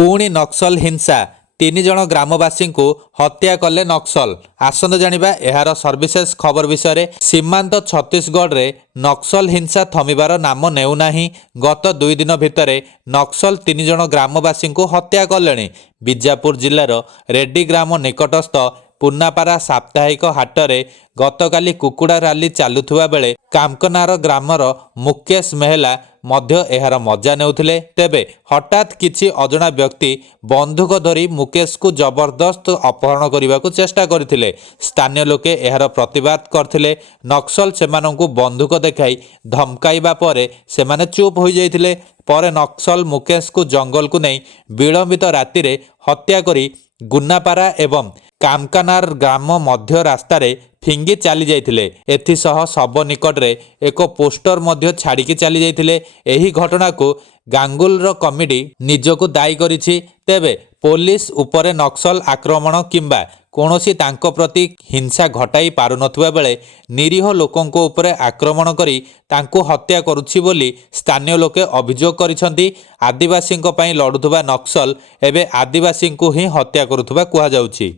पुणी नक्सल हिंसा 3 जण ग्रामवासी को हत्या कले नक्सल। आसंत जानिबा एहार सर्विसेस खबर विषय। सीमांत छत्तीसगढ़ रे नक्सल हिंसा थमिबार नाम नेउनाही। गत 2 दिन भितर नक्सल 3 जण ग्रामवासी को हत्या कले। बीजापुर जिलार रेड्डी ग्राम निकटस्थ पुन्नापारा साप्ताहिक हाटरे गतकाली कुकुड़ा राली चलुवा बेले कामकनार ग्रामर मुकेश मेहला मध्य एहार मजा नेउथिले। तेबे हठात किछि अजଣା व्यक्ति बंधुक धरी मुकेश को जबरदस्त अपहरण करने को चेष्टा करथिले। स्थानीय लोके एहार प्रतिवाद करथिले। नक्सल सेमानंकु बंधुक देखाई धमकाइबा परे सेमाने चुप हो जाइथिले। परे नक्सल मुकेश को जंगल को नहीं विलंबित राति रे हत्या करी गुन्नापारा एवं कामकानार ग्राम मध्य रास्तार फिंगी चली जाइथिले। एथिसह शव निकट रे एक पोस्टर मध्य छाड़िकी चली जाइथिले। एही घटना को गांगुलर कमिटी निजको दायी करिछि। तेबे पुलिस उपरे नक्सल आक्रमण किंबा कोनोसी तांको प्रति हिंसा घटाई पारु नथुवा बेले निरीह लोकंको उपरे आक्रमण करी तांको हत्या करुछि बोली स्थानीय लोके अभियोग करिसंती। आदिवासींको पई लढुथुवा नक्सल एबे आदिवासींको ही हत्या करुथुवा कुहा जाउछि।